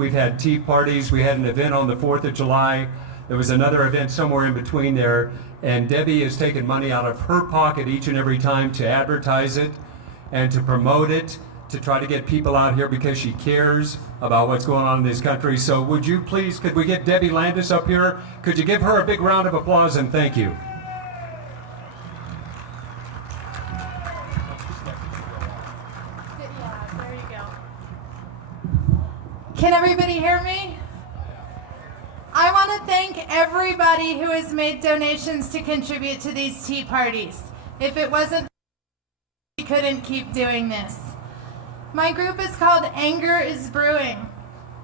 We've had tea parties. We had an event on the 4th of July. There was another event somewhere in between there. And Debbie has taken money out of her pocket each and every time to advertise it and to promote it, to try to get people out here because she cares about what's going on in this country. So would you please, could we get Debbie Landis up here? Could you give her a big round of applause and thank you? Yeah, there you go. Can everybody hear me? I want to thank everybody who has made donations to contribute to these tea parties. If it wasn't, we couldn't keep doing this. My group is called Anger is Brewing.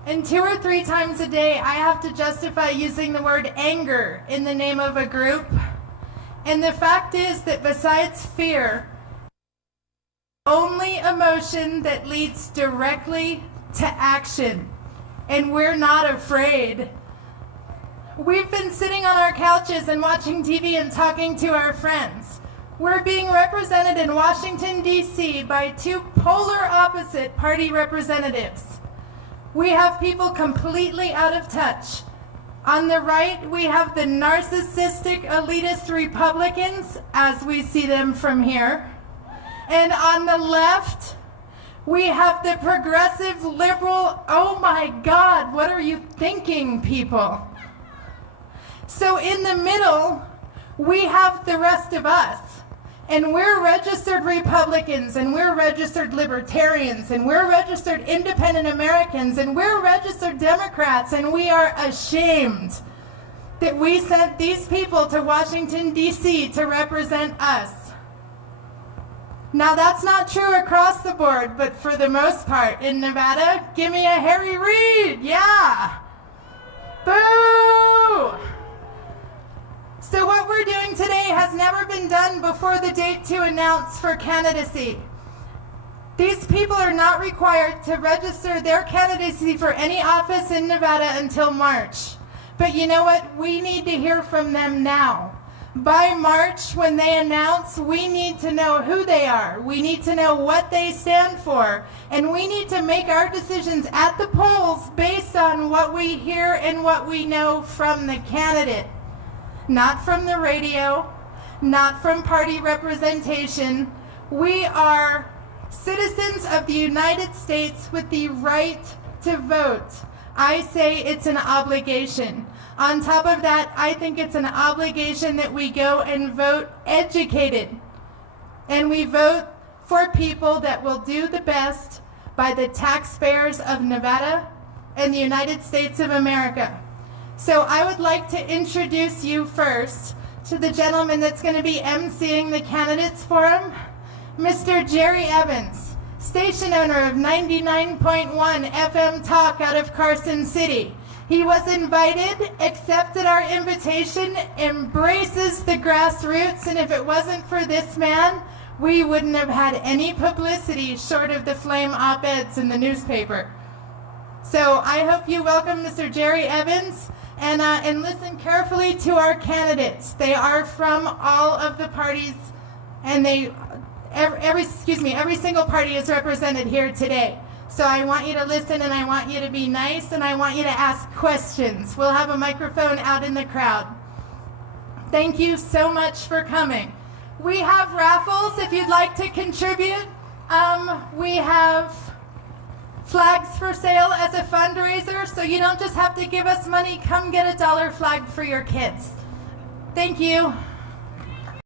And 2 or 3 times a day, I have to justify using the word anger in the name of a group. And the fact is that besides fear, the only emotion that leads directly to action. And we're not afraid. We've been sitting on our couches and watching TV and talking to our friends. We're being represented in Washington, D.C. by 2 polar opposite party representatives. We have people completely out of touch. On the right, we have the narcissistic, elitist Republicans, as we see them from here. And on the left, we have the progressive liberal, oh my God, what are you thinking, people? So in the middle, we have the rest of us. And we're registered Republicans, and we're registered Libertarians, and we're registered Independent Americans, and we're registered Democrats, and we are ashamed that we sent these people to Washington, D.C. to represent us. Now that's not true across the board, but for the most part, in Nevada, give me a Harry Reid, yeah! Boo! So what we're doing today has never been done before the date to announce for candidacy. These people are not required to register their candidacy for any office in Nevada until March. But you know what? We need to hear from them now. By March, when they announce, we need to know who they are. We need to know what they stand for. And we need to make our decisions at the polls based on what we hear and what we know from the candidate. Not from the radio, not from party representation. We are citizens of the United States with the right to vote. I say it's an obligation. On top of that, I think it's an obligation that we go and vote educated. And we vote for people that will do the best by the taxpayers of Nevada and the United States of America. So I would like to introduce you first to the gentleman that's going to be emceeing the candidates forum, Mr. Jerry Evans, station owner of 99.1 FM Talk out of Carson City. He was invited, accepted our invitation, embraces the grassroots, and if it wasn't for this man, we wouldn't have had any publicity short of the flame op-eds in the newspaper. So I hope you welcome Mr. Jerry Evans. And listen carefully to our candidates. They are from all of the parties, and every single party is represented here today. So I want you to listen, and I want you to be nice, and I want you to ask questions. We'll have a microphone out in the crowd. Thank you so much for coming. We have raffles if you'd like to contribute. We have flags for sale as a fundraiser, so you don't just have to give us money. Come get a dollar flag for your kids. Thank you.